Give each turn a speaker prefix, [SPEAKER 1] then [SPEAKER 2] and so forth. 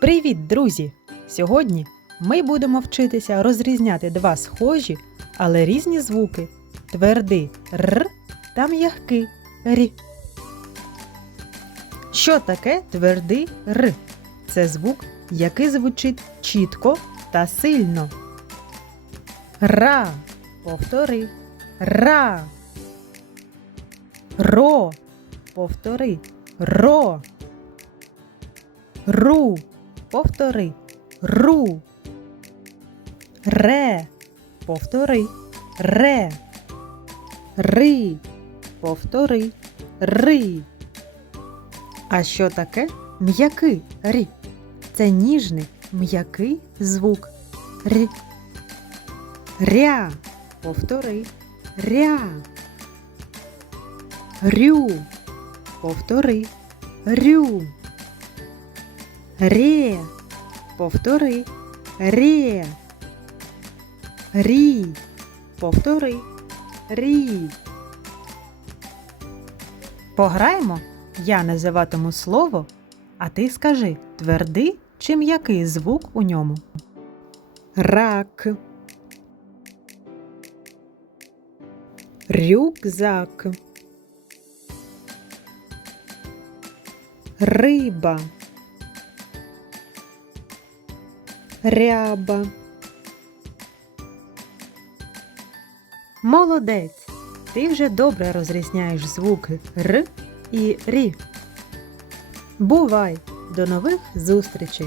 [SPEAKER 1] Привіт, друзі! Сьогодні ми будемо вчитися розрізняти два схожі, але різні звуки твердий р та м'який рі. Що таке твердий р? Це звук, який звучить чітко та сильно. Ра. Повтори. Ра. Ро. Повтори. Ро. Ру. Повтори. Ру. Ре. Повтори. Ре. Ри. Повтори. Ри. А що таке м'який рі? Це ніжний м'який звук. Рі. Ря. Повтори. Ря. Рю. Повтори. Рю. Ре. Повтори. Ре. Рі. Повтори. Рі. Пограємо. Я називатиму слово, а ти скажи, твердий чи м'який звук у ньому. Рак. Рюкзак. Риба. Ряба. Молодець. Ти вже добре розрізняєш звуки Р і Рі. Бувай! До нових зустрічей!